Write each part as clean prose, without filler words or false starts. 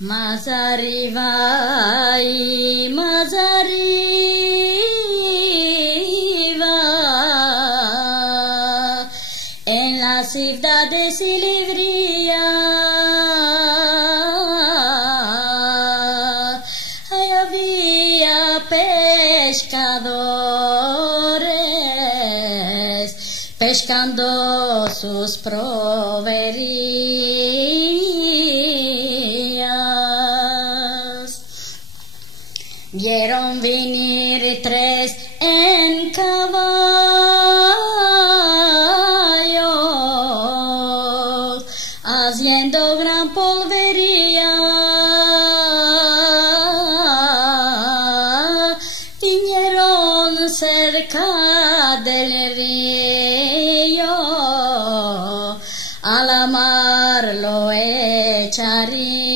Más arriba y más arriba, en la ciudad de Silivria, ahí había pescadores pescando sus proveerías. Vieron venir tres en caballos, haciendo gran polvería. Vinieron cerca del río, a la mar lo echarían.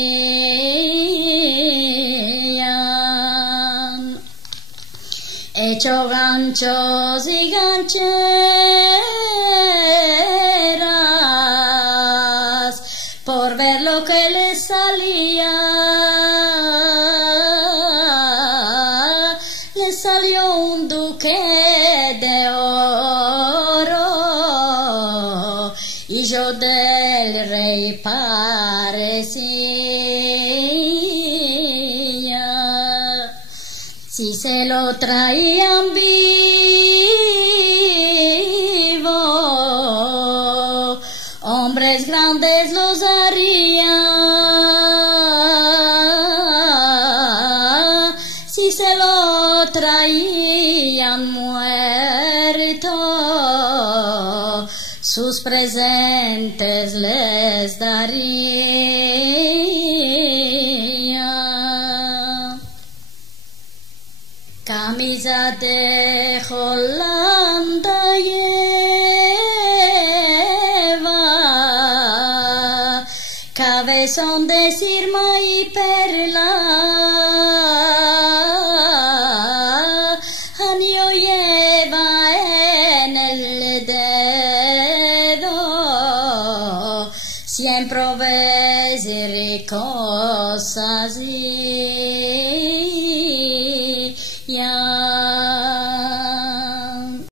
Echó ganchos y gancheras por ver lo que les salía. Le salió un duque de oro y yo del rey parecía. Si se lo traían vivo, hombres grandes los harían. Si se lo traían muerto, sus presentes les daría. Camisa de Holanda lleva, cabezón de sirma y perla, anillo lleva en el dedo, siempre ves ricos así.